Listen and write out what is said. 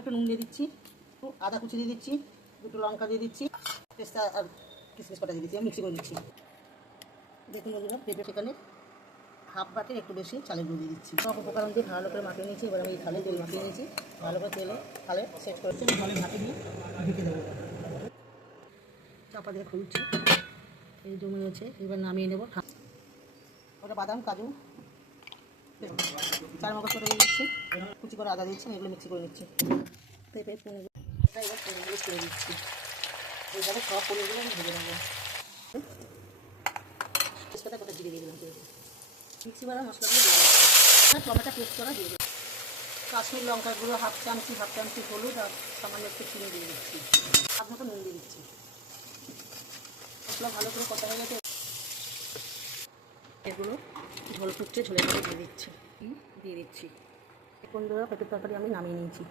একটু নুন দিয়ে দিচ্ছি, একটু আদা কুচি দিয়ে দিচ্ছি, দুটো লঙ্কা দিয়ে দিচ্ছি, পেস্তা আর কিশমিশ কটা দিয়ে দিচ্ছি, আমি মিক্সি করে দিচ্ছি। দেখুন বন্ধুরা, পেঁপে সেখানে হাফ বাটির একটু বেশি চালের গুঁড়ো দিয়ে দিচ্ছি। সব উপকরণ দিয়ে ভালো করে মাখিয়ে নিয়েছি। এবার আমি এই থালে তেল মাখিয়ে নিয়েছি, ভালো করে তেলে থালে সেট করেছি। জলে ঢাকি দিয়ে ঢেকে দেবো, চাপা দিয়ে খুলছি। এই জমে রয়েছে, এবার নামিয়ে নেবো। ওটা বাদাম, কাজু, চার মগজ করে দিয়ে দিচ্ছি, কুচি করে আদা দিচ্ছি, এগুলো মিক্সি করে নিচ্ছি। পেঁপে পনিরগুলো এবার পনিরগুলো করে দিচ্ছি। এইভাবে সব পনিরগুলো আমি ভেজে নেবো। তেজপাতা কোটা জিরে দিয়ে দিলাম, মিক্সি করা মশলাগুলো দিয়ে দিচ্ছি, টমেটো পেস্ট করা দিয়ে দিচ্ছি, কাশ্মীর লঙ্কার গুঁড়ো হাফ চামচি হলুদ আর সামান্য একটু চিনি দিয়ে দিচ্ছি, স্বাদ মতো নুন দিয়ে দিচ্ছি। মশলা ভালো করে কষা হয়ে গেছে, এগুলো ঝোল ফুটছে, ঝোলের মধ্যে দিয়ে দিচ্ছি। বন্ধুরা, পেঁপের তরকারি আমি নামিয়ে নিয়েছি।